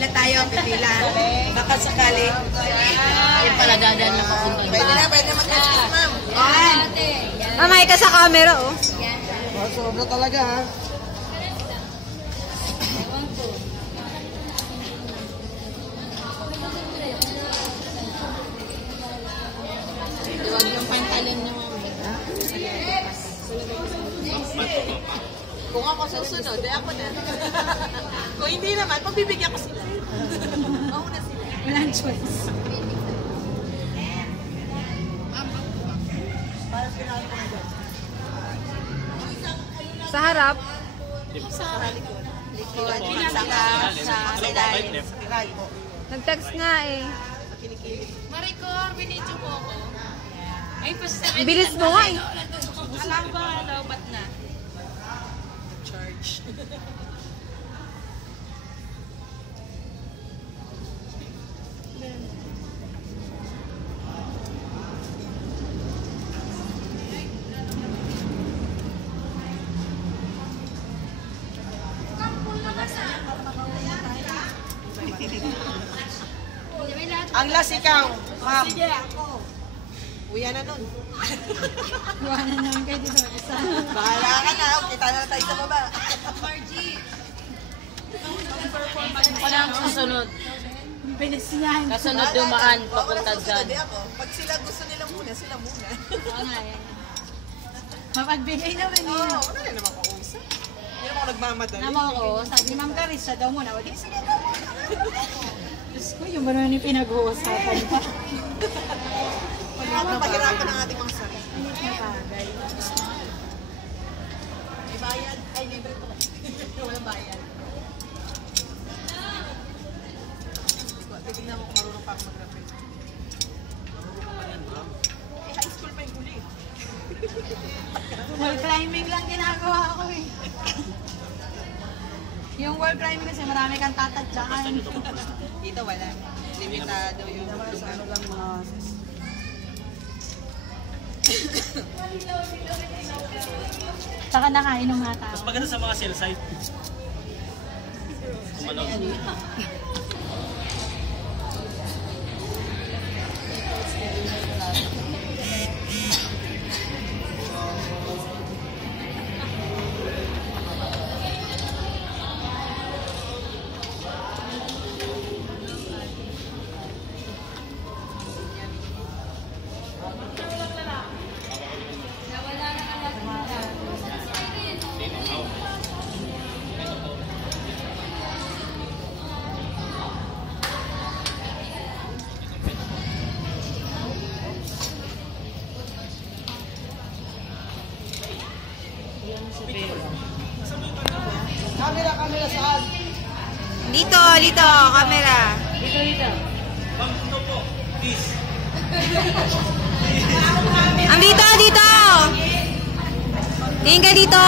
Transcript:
Pipila tayo, pipila. Baka sakali. Yung pala dadaan na papunta. Pwede na mag-catch, ma'am. Mamay ka sa camera, oh. Sobra talaga, ha? Huwag yung pantalon nyo. Kung ako susunod, ako na. Kung hindi naman, pagbibigyan ko sila. Mauna sila. Walang choice. Sa harap. Sa ilalim. Nag-text nga eh. Maricor, binidyo mo ako. Ay, basta. Bilis mo nga eh. Alam ba, ba't na? Charge. Ang last ikaw, ma'am. Sige, ako. Uya na nun. Iwanan naman kayo dito. Isa. Bahala ka na. Kita na tayo sa baba. Wala ang susunod. Bilis niya. Kasunod dumaan, papunta dyan. Pag sila gusto nila muna, sila muna. Oo nga yan. Mapagbigay naman Oo, yun. wala rin naman kausap. Hindi naman ako nagmamadali. Naman ako, sabi ni Ma'am Caris, siya daw muna. O di, sige daw muna. Diyos ko, yung ba naman yung pinag-uusapan pa? Pahirapan ang ating mga sarili. Napagay. May bayad. Ay, libre to. Walang bayad. Titignan mo kung marunong pa ako mag-rapid. Eh, high school pa yung huli. Wall climbing lang ginagawa ko eh. Yung wall climbing kasi marami kang tatadyakan. Dito wala. Limitado yung lugar. Lang mga... Saka nakain ng mga tao. Mas maganda sa mga cell site. Camera saan? Dito, dito, camera. Dito. Ma'am, ito po. Please. Ang dito, dito! Tingin ka dito!